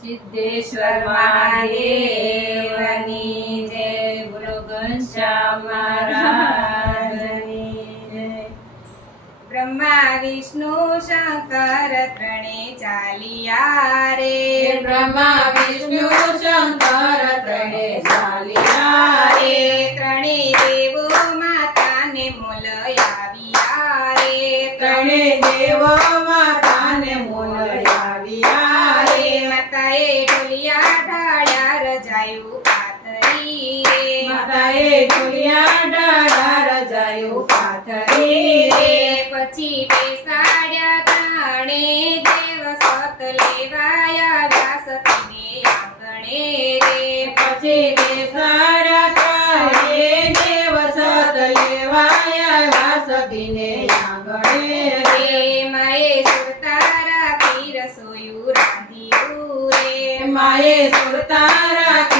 સિદ્ધેશ્વર મહાદેવની જય ગુરુ ઘનશ્યામ મહારાજની બ્રહ્મા વિષ્ણુ શંકર ત્રણે ચાલિયા રે બ્રહ્મા વિષ્ણુ શંકર ત્રણે ચાલિયા રે ત્રણે દેવો પાથરી રે માતાએ ઢોલિયા ડાળા રજાયું પાથરી રે પછી બેસાડ્યા ત્રણે દેવ સત લેવાયા વ્યાસતીને આંગણે રે. પછી બેસાડ્યા ત્રણે દેવ સત લેવાયા વાસતીને આંગણે રે. રે માએ સુરતા રાખી રસોયું રાંધ્યું રે. માએ સુરતા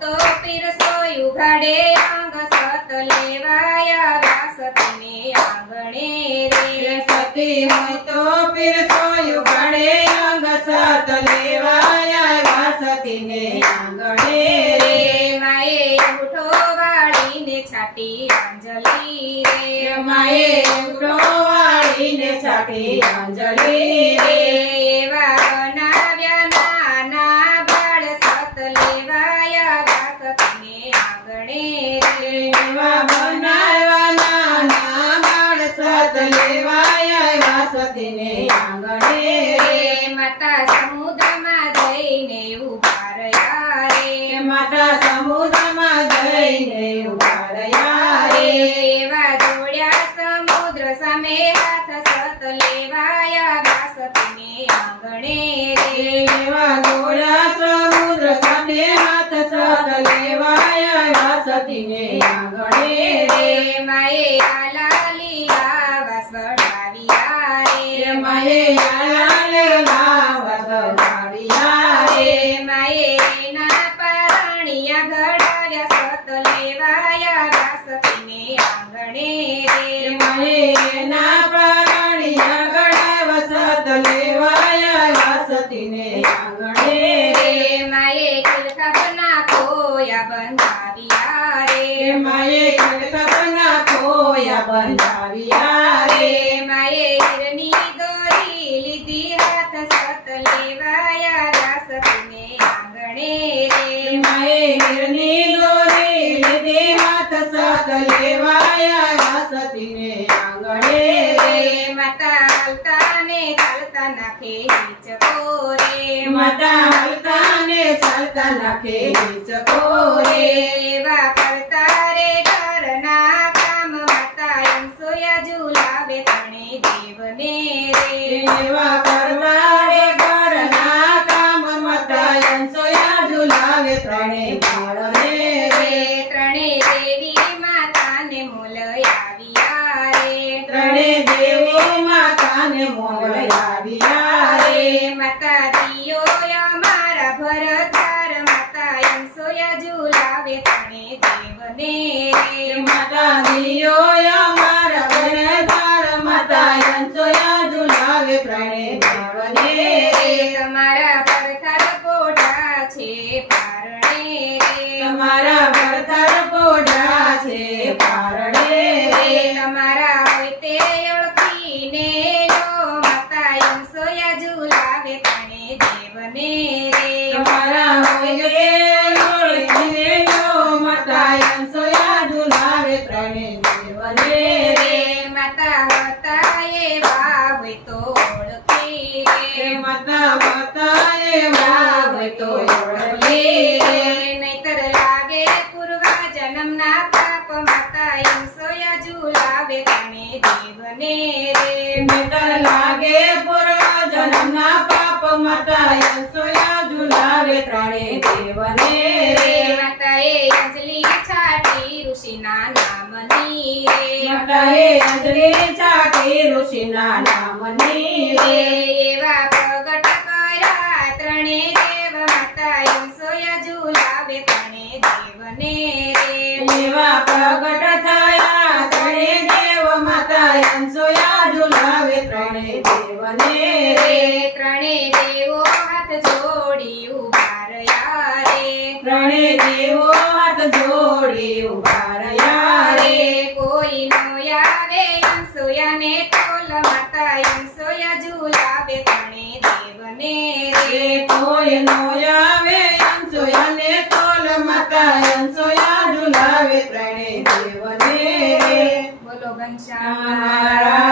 તો પીરસોયું ઘડે અંગ સત લેવાયા વ્યાસતીને આંગણે રે. સતી હોય તો પીરસોયું ગળે અંગ સત લેવાયા વાસતીને આંગણે રે. માએ અંગૂઠો વાળીને છાટી અંજલિ રે. માએ ઉડો વાળીને છાટી અંજલિ રે રે. એવા વાસતીને આંગણે રે. માતા સમુદ્રમાં જઈને ઊભા રહ્યા રે. માતા સમુદ્રમાં જઈને ઊભા રહ્યા રે. એવા જોડ્યા સમુદ્ર સામે હાથ સત લેવાયા વાસતીને આંગણે રે. એવા જોડ્યા સમુદ્ર સામે હાથ સત લેવાયા વાસતીને આંગણે રે રે માએ આલા લીલા વાસ વડાવ્યા રે માએ આલાલે લાવસ વાળિયા રે રે માએ એના પારણિયા ઘડાવ્યા સત લેવાયા વ્યાસતીને આંગણે રે વાસતીને આંગણે રે રે માએ કિલકપના ખોયા બંધાવ્યા રે રે માએ કલકત્તાના ખોયા બંધાવ્યા રે રે માએ હીરની દોરી લીધી હાથ સત લેવાયા વ્યાસતીને આંગણે રે માએ હિરની દોરી લીધી હાથ સત લેવાયા વાસતીને આંગણે. રે માતા હાલતા ને ચાલતા નાખે ચકો રે માતા હલતા ને ચાલતા નાખે ચકો રે એવા કરતા રે ઘરના કામ માતા અંસોયા ઝુલાવે તણે દેવને રે એવા કરવા રે ઘરના કામ માતા અંસોયા ઝુલાવે ત્રણે બાળને રે રે ત્રણે દેવી માતાને મોલ આવ્યા રે ત્રણે દેવી માતાને મોકલાવ્યા રે માતા દિયો અમારા ભરતાર માતા અંસોયા ઝુલાવે તણે દેવને રે. માતા દિયો અમારા ઘરદાર માતા અંસોયા ઝુલાવે ત્રણે દેવને રે રે તમારા પરથાર પોઢા છે પારણે રે. તમારા ભરતર પોઢા છે પારણે રે રે તમારા હોય તે ઓળખીને લો માતા અંસોયા ઝુલાવે દેવને રે તમારા હોય કે ઓળખીને લો માતા અંસોયા ઝુલાવે ત્રણે દેવને રે રે. માતા હતા એવા તો ઓળખી રે માતા માતાએ વાવ તો ઓળખે રે નહીતર લાગે પૂર્વા જન્મના પાપ માતા અંસોયા ઝુલાવે તણે દેવને રે. મિત્ર લાગે પૂર્વ જન્મના ઝુલાવે ત્રણે દેવને રે. માતાએ છાટી ઋષિના નામની રે. માતાએ અંજલિ ચાટી ઋષિના નામની રે. રે એવા પ્રગટ કર્યા ત્રણે દેવ માતા સોયા ઝુલાવે ત્રણે દેવને રે. એવા પ્રગટ થયા ત્રણે દેવ માતા અંશોયા ઝુલાવે ત્રણે દેવને બને રે. ત્રણે દેવો હાથ જોડી ઊભા રહ્યા દેવો હાથ જોડી ઊભા કોઈ નો આવે યંસોયા ને કોલ માતા સોયા ઝુલાવે ત્રણે દેવને રે. કોઈ નો આવે યંસોયા ને કોલ માતા યંસોયા ઝુલાવે ત્રણે દેવને રે. બોલો ઘનશ્યામ મહારાજ.